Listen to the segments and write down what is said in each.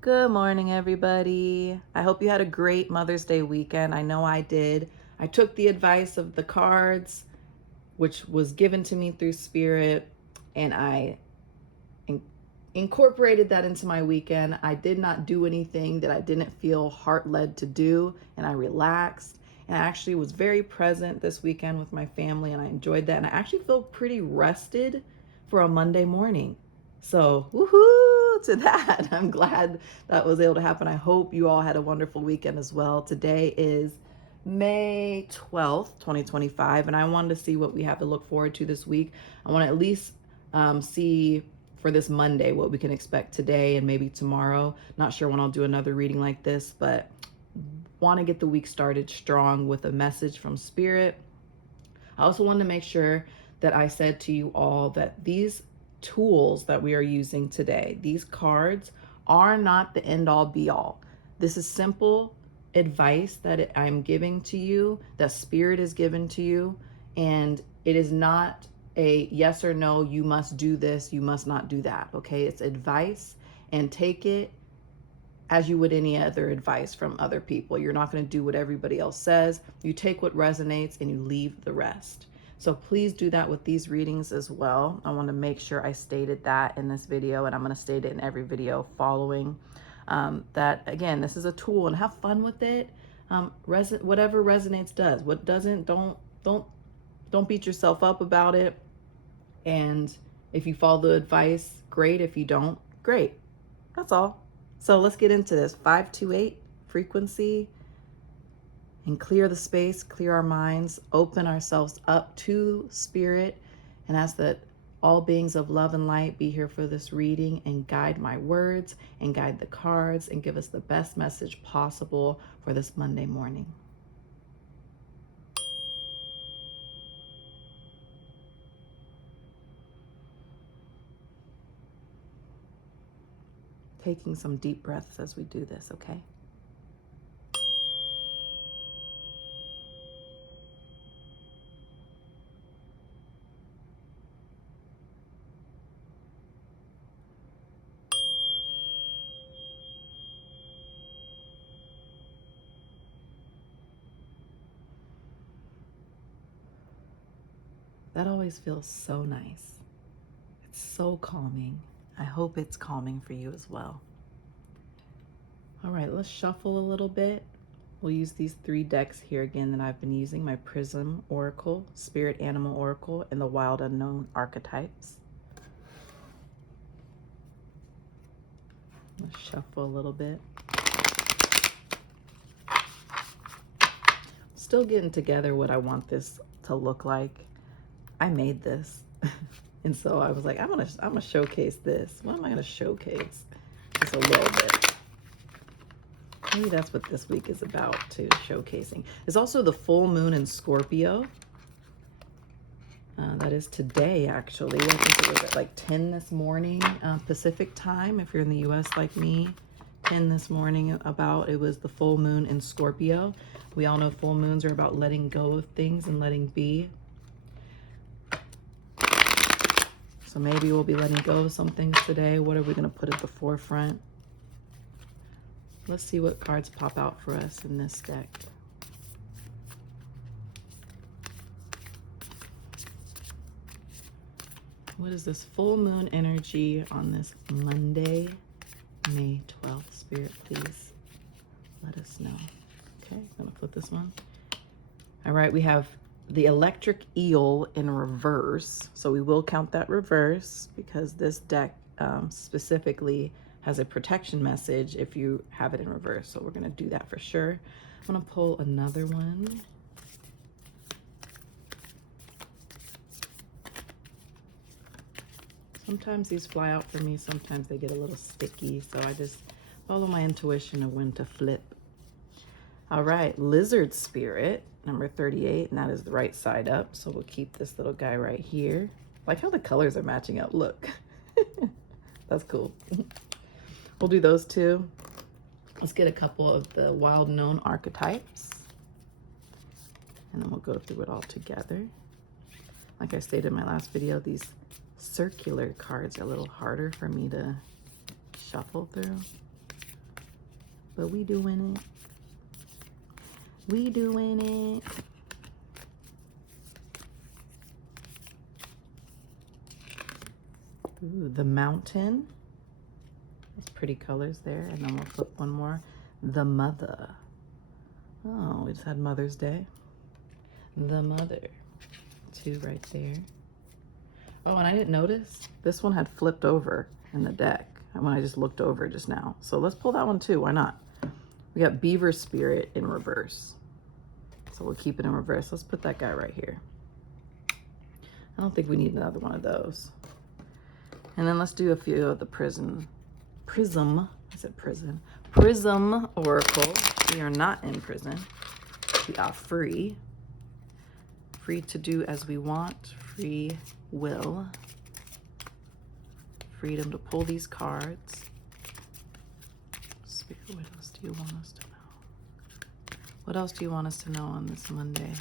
Good morning, everybody. I hope you had a great Mother's Day weekend. I know I did. I took the advice of the cards, which was given to me through Spirit, and I in- incorporated that into my weekend. I did not do anything that I didn't feel heart led to do, and I relaxed. And I actually was very present this weekend with my family, and I enjoyed that. And I actually feel pretty rested for a Monday morning. So, woohoo to that. I'm glad that was able to happen. I hope you all had a wonderful weekend as well. Today is May 12th, 2025, and I wanted to see what we have to look forward to this week. I want to at least see for this Monday what we can expect today and maybe tomorrow. Not sure when I'll do another reading like this, but want to get the week started strong with a message from Spirit. I also want to make sure that I said to you all that these tools that we are using today, these cards, are not the end all be all. This is simple advice that I'm giving to you, that Spirit is given to you, and it is not a yes or no, you must do this, you must not do that. Okay, it's advice, and take it as you would any other advice from other people. You're not going to do what everybody else says. You take what resonates and you leave the rest. So please do that with these readings as well. I want to make sure I stated that in this video, and I'm going to state it in every video following. That again, this is a tool, and have fun with it. Whatever resonates does. What doesn't, don't beat yourself up about it. And if you follow the advice, great. If you don't, great. That's all. So let's get into this. 528 frequency, and clear the space, clear our minds, open ourselves up to Spirit, and ask that all beings of love and light be here for this reading and guide my words and guide the cards and give us the best message possible for this Monday morning. Taking some deep breaths as we do this, okay? That always feels so nice. It's so calming. I hope it's calming for you as well. All right, let's shuffle a little bit. We'll use these 3 decks here again that I've been using, my Prism Oracle, Spirit Animal Oracle, and the Wild Unknown Archetypes. Let's shuffle a little bit. Still getting together what I want this to look like. I made this. And so I was like, I'm gonna showcase this. What am I gonna showcase? Just a little bit. Maybe that's what this week is about too, showcasing. It's also the full moon in Scorpio. That is today, actually. I think it was at like 10 this morning, Pacific time, if you're in the US like me. 10 this morning it was the full moon in Scorpio. We all know full moons are about letting go of things and letting be. So maybe we'll be letting go of some things today. What are we going to put at the forefront? Let's see what cards pop out for us in this deck. What is this full moon energy on this Monday, May 12th? Spirit, please let us know. Okay, I'm going to flip this one. All right, we have the electric eel in reverse. So we will count that reverse because this deck specifically has a protection message if you have it in reverse. So we're going to do that for sure. I'm going to pull another one. Sometimes these fly out for me. Sometimes they get a little sticky. So I just follow my intuition of when to flip. All right, Lizard Spirit, number 38, and that is the right side up. So we'll keep this little guy right here. Like how the colors are matching up. Look, that's cool. We'll do those 2. Let's get a couple of the wild known archetypes, and then we'll go through it all together. Like I stated in my last video, these circular cards are a little harder for me to shuffle through. but we doing it. We doing it. Ooh, the Mountain. That's pretty colors there. And then we'll flip one more. The Mother. Oh, we just had Mother's Day. The Mother. 2 right there. Oh, and I didn't notice this one had flipped over in the deck when I just looked over just now. So let's pull that one too. Why not? We got Beaver Spirit in reverse. So we'll keep it in reverse. Let's put that guy right here. I don't think we need another one of those. And then let's do a few of the Prism Oracle. We are not in prison. We are free. Free to do as we want. Free will. Freedom to pull these cards. Spirit, what else do you want us to know? What else do you want us to know on this Monday?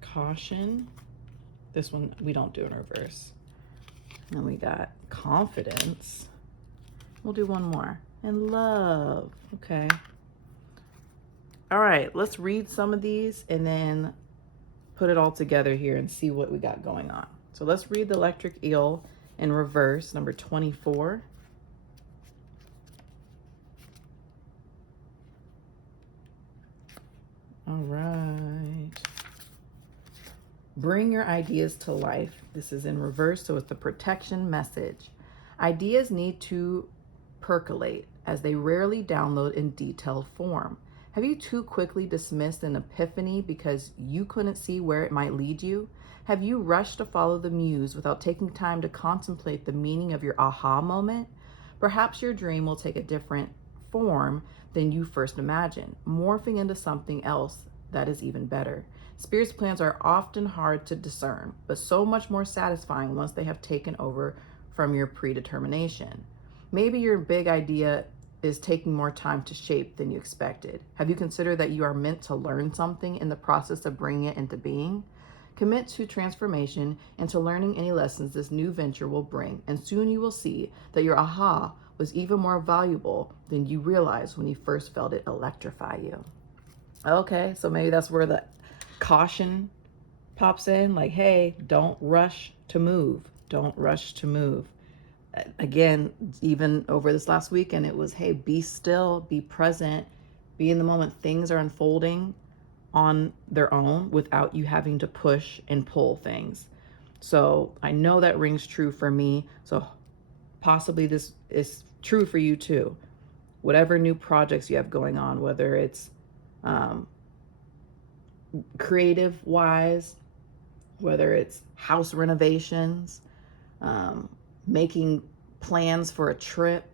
Caution. This one we don't do in reverse. And then we got Confidence. We'll do one more. And Love. Okay. All right, let's read some of these and then put it all together here and see what we got going on. So let's read the Electric Eel in reverse, number 24. All right. Bring your ideas to life. This is in reverse, so it's the protection message. Ideas need to percolate as they rarely download in detailed form. Have you too quickly dismissed an epiphany because you couldn't see where it might lead you? Have you rushed to follow the muse without taking time to contemplate the meaning of your aha moment? Perhaps your dream will take a different form than you first imagined, morphing into something else that is even better. Spirit's plans are often hard to discern, but so much more satisfying once they have taken over from your predetermination. Maybe your big idea is taking more time to shape than you expected. Have you considered that you are meant to learn something in the process of bringing it into being? Commit to transformation and to learning any lessons this new venture will bring, and soon you will see that your aha was even more valuable than you realized when you first felt it electrify you. Okay, so maybe that's where the caution pops in, like, hey, don't rush to move. Don't rush to move. Again, even over this last weekend, it was, hey, be still, be present, be in the moment. Things are unfolding on their own without you having to push and pull things. So I know that rings true for me. So possibly this is true for you too. Whatever new projects you have going on, whether it's creative wise, whether it's house renovations, making plans for a trip,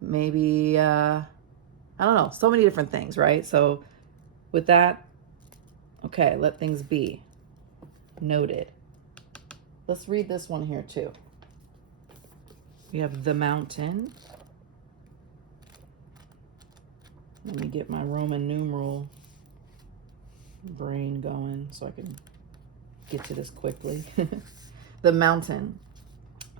maybe, I don't know, so many different things, right? So with that, okay, let things be. Noted. Let's read this one here too. We have The Mountain. Let me get my Roman numeral brain going so I can get to this quickly. The Mountain.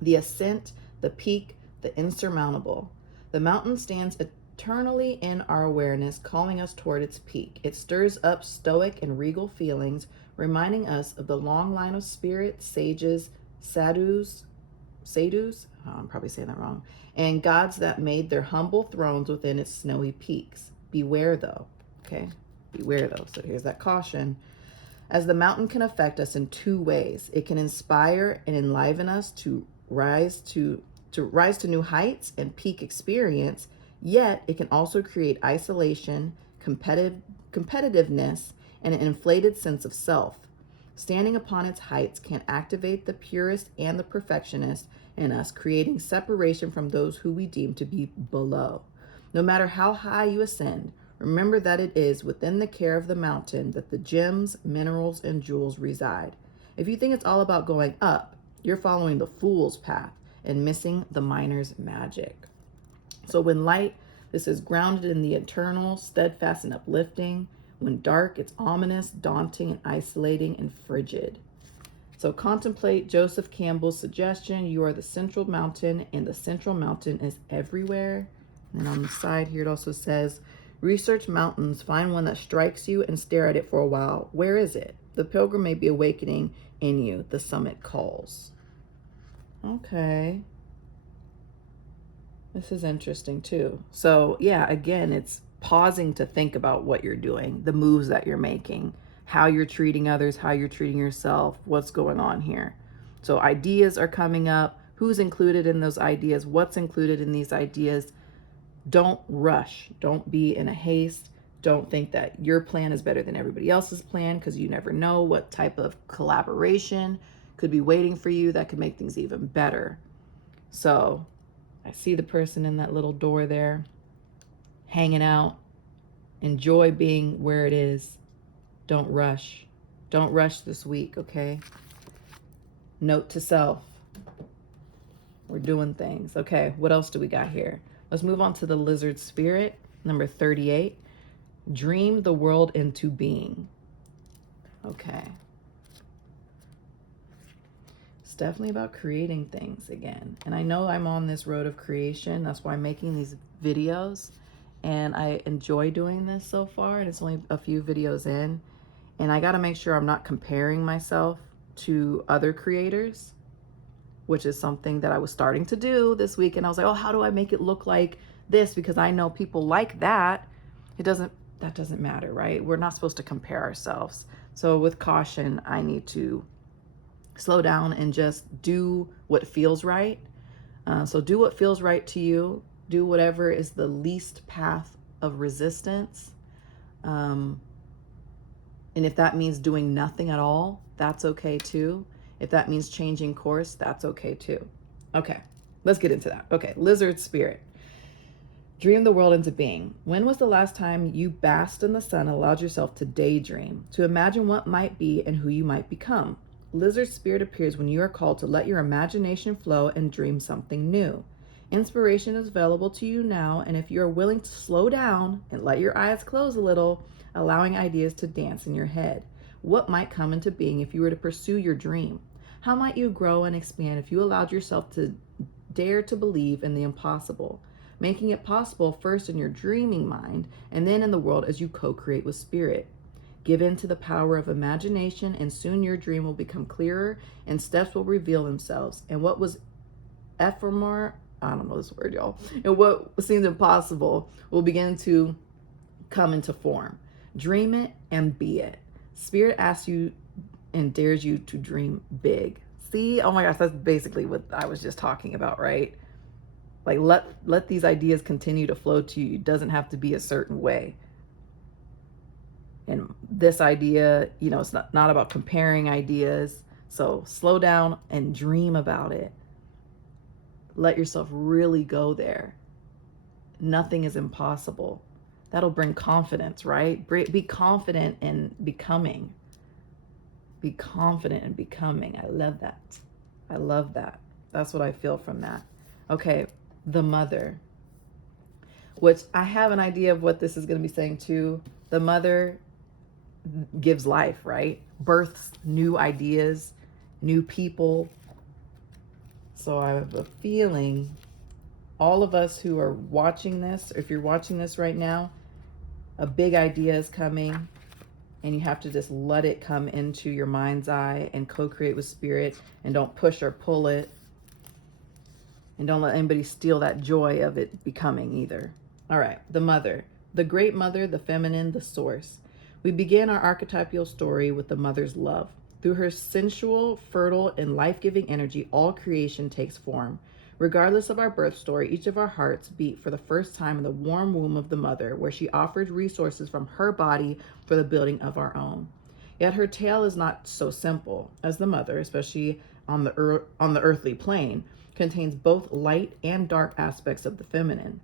The ascent, the peak, the insurmountable. The mountain stands eternally in our awareness, calling us toward its peak. It stirs up stoic and regal feelings, reminding us of the long line of spirits, sages, sadhus, I'm probably saying that wrong, and gods that made their humble thrones within its snowy peaks. Beware though, okay? Beware though. So here's that caution. As the mountain can affect us in 2 ways. It can inspire and enliven us to rise to new heights and peak experience, yet it can also create isolation, competitiveness, and an inflated sense of self. Standing upon its heights can activate the purist and the perfectionist in us, creating separation from those who we deem to be below. No matter how high you ascend, remember that it is within the care of the mountain that the gems, minerals, and jewels reside. If you think it's all about going up, you're following the fool's path and missing the miner's magic. So when light, this is grounded in the eternal, steadfast, and uplifting. When dark, it's ominous, daunting, and isolating, and frigid. So contemplate Joseph Campbell's suggestion. You are the central mountain, and the central mountain is everywhere. And on the side here, it also says, research mountains, find one that strikes you and stare at it for a while. Where is it? The pilgrim may be awakening in you. The summit calls. Okay. This is interesting too. So yeah, again, it's pausing to think about what you're doing, the moves that you're making, how you're treating others, how you're treating yourself, what's going on here. So ideas are coming up. Who's included in those ideas? What's included in these ideas? Don't rush. Don't be in a haste. Don't think that your plan is better than everybody else's plan, because you never know what type of collaboration could be waiting for you that could make things even better. So I see the person in that little door there, hanging out. Enjoy being where it is. Don't rush. Don't rush this week, okay? Note to self. We're doing things. Okay, what else do we got here? Let's move on to the lizard spirit, number 38. Dream the world into being. Okay. It's definitely about creating things again. And I know I'm on this road of creation. That's why I'm making these videos. And I enjoy doing this so far. And it's only a few videos in. And I got to make sure I'm not comparing myself to other creators, which is something that I was starting to do this week. And I was like, oh, how do I make it look like this? Because I know people like that. That doesn't matter, right? We're not supposed to compare ourselves. So with caution, I need to slow down and just do what feels right. So do what feels right to you. Do whatever is the least path of resistance. And if that means doing nothing at all, that's okay too. If that means changing course, that's okay too. Okay, let's get into that. Okay, lizard spirit. Dream the world into being. When was the last time you basked in the sun and allowed yourself to daydream, to imagine what might be and who you might become? Lizard spirit appears when you are called to let your imagination flow and dream something new. Inspiration is available to you now, and if you are willing to slow down and let your eyes close a little, allowing ideas to dance in your head. What might come into being if you were to pursue your dream? How might you grow and expand if you allowed yourself to dare to believe in the impossible, making it possible first in your dreaming mind and then in the world as you co-create with spirit? Give in to the power of imagination, and soon your dream will become clearer and steps will reveal themselves. And what was ephemeral, I don't know this word, y'all, and what seems impossible will begin to come into form. Dream it and be it. Spirit asks you and dares you to dream big. See, oh my gosh, that's basically what I was just talking about, right? Like let these ideas continue to flow to you. It doesn't have to be a certain way. And this idea, it's not about comparing ideas. So slow down and dream about it. Let yourself really go there. Nothing is impossible. That'll bring confidence, right? Be confident in becoming. Be confident in becoming. I love that. I love that. That's what I feel from that. Okay, the mother, which I have an idea of what this is going to be saying too. The mother gives life, right? Births new ideas, new people. So I have a feeling all of us who are watching this, if you're watching this right now, a big idea is coming and you have to just let it come into your mind's eye and co-create with spirit, and don't push or pull it, and don't let anybody steal that joy of it becoming either. All right, the mother, the great mother, the feminine, the source. We begin our archetypal story with the mother's love. Through her sensual, fertile, and life-giving energy, all creation takes form. Regardless of our birth story, each of our hearts beat for the first time in the warm womb of the mother, where she offered resources from her body for the building of our own. Yet her tale is not so simple, as the mother, especially on the earthly plane, contains both light and dark aspects of the feminine.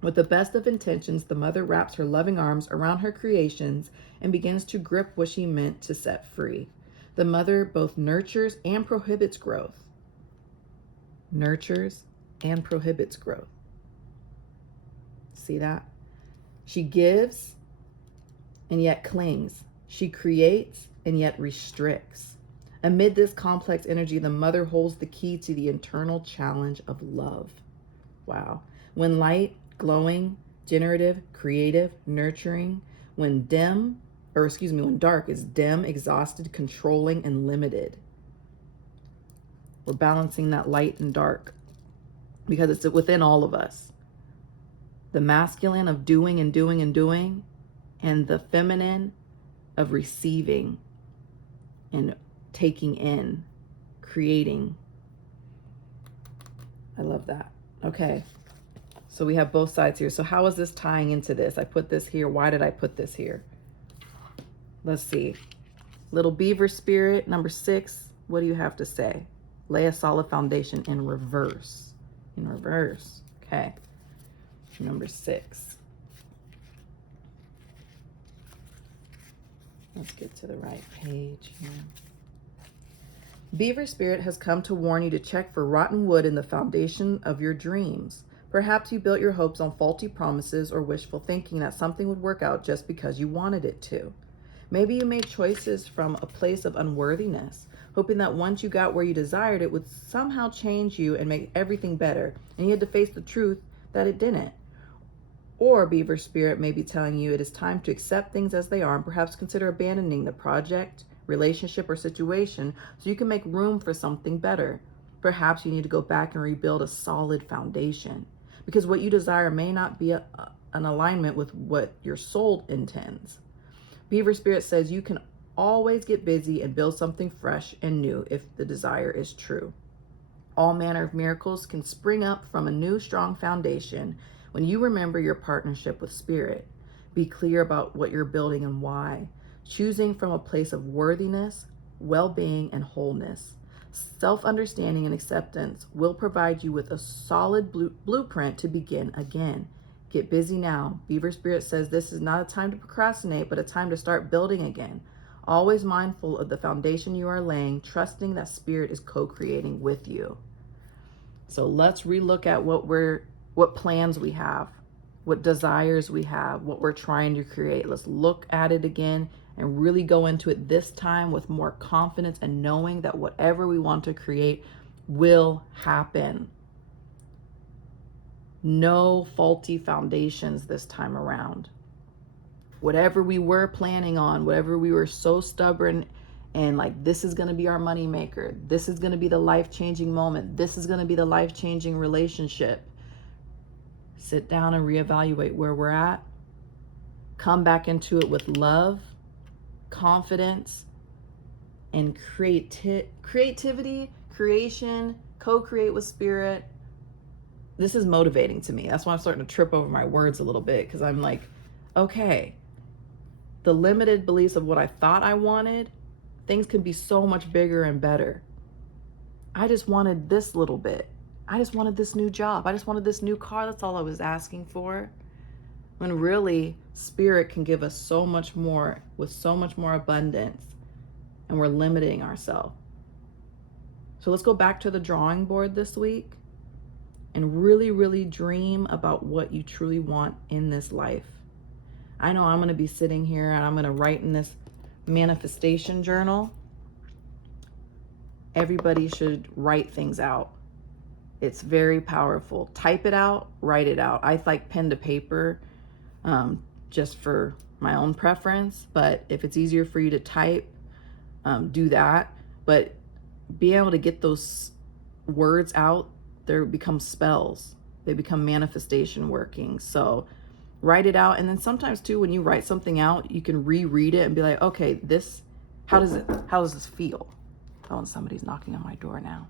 With the best of intentions, the mother wraps her loving arms around her creations and begins to grip what she meant to set free. The mother both nurtures and prohibits growth. Nurtures and prohibits growth. See that? She gives and yet clings. She creates and yet restricts. Amid this complex energy, the mother holds the key to the internal challenge of love. Wow. When light, glowing, generative, creative, nurturing, when dark is dim, exhausted, controlling, and limited. We're balancing that light and dark because it's within all of us. The masculine of doing and doing and doing, and the feminine of receiving and taking in, creating. I love that. Okay. So we have both sides here. So how is this tying into this? I put this here. Why did I put this here? Let's see. Little beaver spirit, number 6. What do you have to say? Lay a solid foundation in reverse. In reverse. Okay. Number 6. Let's get to the right page here. Beaver spirit has come to warn you to check for rotten wood in the foundation of your dreams. Perhaps you built your hopes on faulty promises or wishful thinking that something would work out just because you wanted it to. Maybe you made choices from a place of unworthiness, hoping that once you got where you desired, it would somehow change you and make everything better, and you had to face the truth that it didn't. Or Beaver Spirit may be telling you it is time to accept things as they are and perhaps consider abandoning the project, relationship, or situation so you can make room for something better. Perhaps you need to go back and rebuild a solid foundation because what you desire may not be an alignment with what your soul intends. Beaver Spirit says you can always get busy and build something fresh and new if the desire is true. All manner of miracles can spring up from a new strong foundation when you remember your partnership with Spirit. Be clear about what you're building and why, choosing from a place of worthiness, well-being, and wholeness. Self-understanding and acceptance will provide you with a solid blueprint to begin again. Get busy now. Beaver Spirit says this is not a time to procrastinate, but a time to start building again. Always mindful of the foundation you are laying, trusting that Spirit is co-creating with you. So let's relook at what plans we have, what desires we have, what we're trying to create. Let's look at it again and really go into it this time with more confidence and knowing that whatever we want to create will happen. No faulty foundations this time around. Whatever we were planning on, whatever we were so stubborn and like, this is going to be our money maker. This is going to be the life-changing moment. This is going to be the life-changing relationship. Sit down and reevaluate where we're at. Come back into it with love, confidence, and creativity, creation, co-create with Spirit. This is motivating to me. That's why I'm starting to trip over my words a little bit because I'm like, okay, the limited beliefs of what I thought I wanted, things can be so much bigger and better. I just wanted this little bit. I just wanted this new job. I just wanted this new car. That's all I was asking for. When really, Spirit can give us so much more with so much more abundance, and we're limiting ourselves. So let's go back to the drawing board this week and really, really dream about what you truly want in this life. I know I'm going to be sitting here and I'm going to write in this manifestation journal. Everybody should write things out. It's very powerful. Type it out, write it out. I like pen to paper just for my own preference, but if it's easier for you to type, do that. But being able to get those words out, they become spells. They become manifestation working. So write it out. And then sometimes too, when you write something out, you can reread it and be like, okay, how does this feel? Oh, and somebody's knocking on my door now.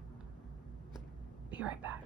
Be right back.